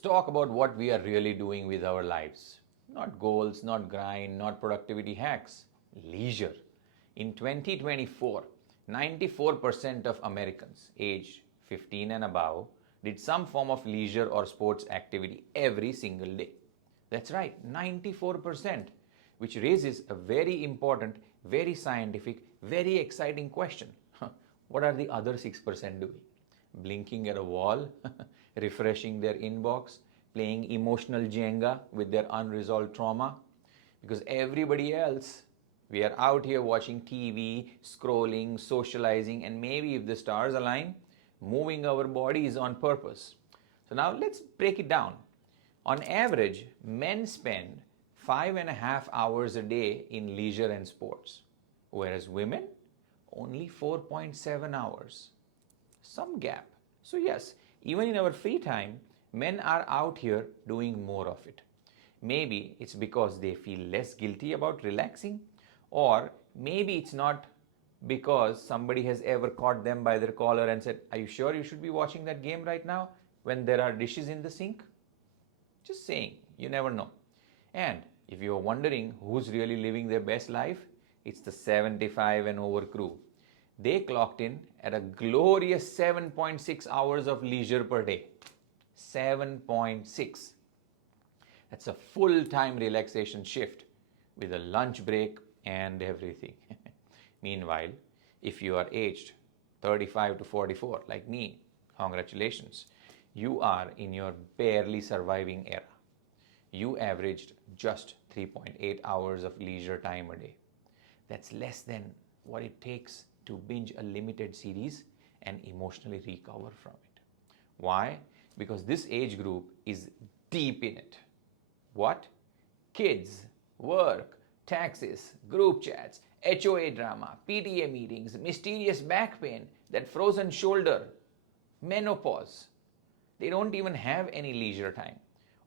Talk about what we are really doing with our lives. Not goals, not grind, not productivity hacks. Leisure. In 2024, 94% of Americans aged 15 and above did some form of leisure or sports activity every single day. That's right, 94%, which raises a very important, very scientific, very exciting question. What are the other 6% doing? Blinking at a wall, refreshing their inbox, playing emotional Jenga with their unresolved trauma. Because everybody else, we are out here watching TV, scrolling, socializing, and maybe if the stars align, moving our bodies on purpose. So now let's break it down. On average, men spend 5.5 hours a day in leisure and sports, whereas women only 4.7 hours. Some gap. So, yes, even in our free time, men are out here doing more of it. Maybe it's because they feel less guilty about relaxing, or maybe it's not because somebody has ever caught them by their collar and said, "Are you sure you should be watching that game right now when there are dishes in the sink?" Just saying, you never know. And if you're wondering who's really living their best life, it's the 75 and over crew. They clocked in at a glorious 7.6 hours of leisure per day. 7.6. That's a full-time relaxation shift with a lunch break and everything. Meanwhile, if you are aged 35 to 44 like me, congratulations, you are in your barely surviving era. You averaged just 3.8 hours of leisure time a day. That's less than what it takes to binge a limited series and emotionally recover from it. Why? Because this age group is deep in it. What? Kids, work, taxes, group chats, HOA drama, PTA meetings, mysterious back pain, that frozen shoulder, menopause. They don't even have any leisure time.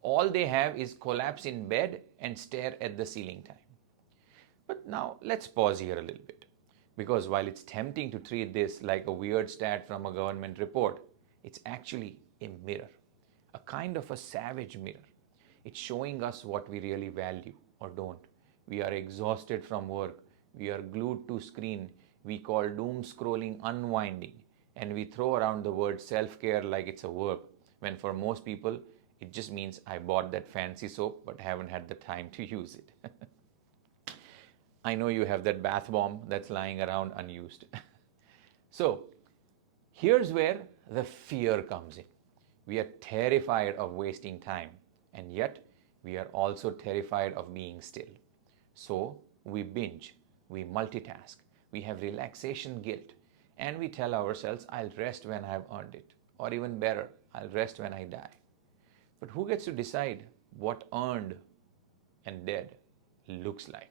All they have is collapse in bed and stare at the ceiling time. But now let's pause here a little bit. Because while it's tempting to treat this like a weird stat from a government report, it's actually a mirror, a kind of a savage mirror. It's showing us what we really value or don't. We are exhausted from work. We are glued to screen. We call doom scrolling unwinding. And we throw around the word self-care like it's a verb, when for most people, it just means I bought that fancy soap but haven't had the time to use it. I know you have that bath bomb that's lying around unused. So, here's where the fear comes in. We are terrified of wasting time, and yet we are also terrified of being still. So, we binge, we multitask, we have relaxation guilt, and we tell ourselves, I'll rest when I've earned it. Or even better, I'll rest when I die. But who gets to decide what earned and dead looks like?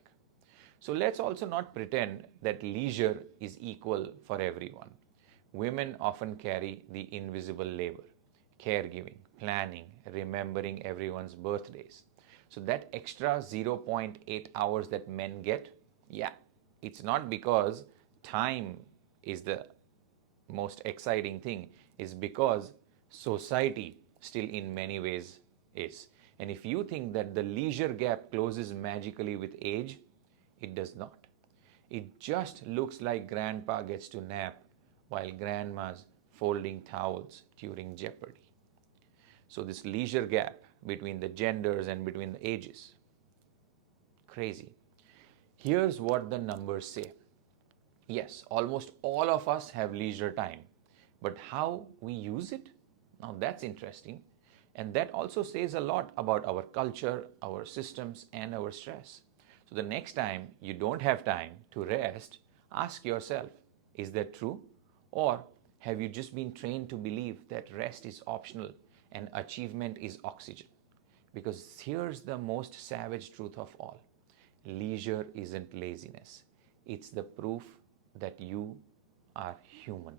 So let's also not pretend that leisure is equal for everyone. Women often carry the invisible labor, caregiving, planning, remembering everyone's birthdays. So that extra 0.8 hours that men get, yeah, it's not because time is the most exciting thing, it's because society still in many ways is. And if you think that the leisure gap closes magically with age, it does not. It just looks like grandpa gets to nap while grandma's folding towels during Jeopardy. So this leisure gap between the genders and between the ages, crazy. Here's what the numbers say. Yes, almost all of us have leisure time, but how we use it? Now that's interesting. And that also says a lot about our culture, our systems, and our stress. So the next time you don't have time to rest, ask yourself, is that true? Or have you just been trained to believe that rest is optional and achievement is oxygen? Because here's the most savage truth of all. Leisure isn't laziness. It's the proof that you are human.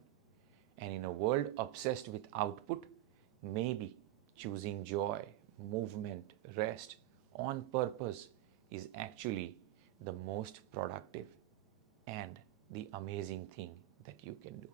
And in a world obsessed with output, maybe choosing joy, movement, rest on purpose is actually the most productive and the amazing thing that you can do.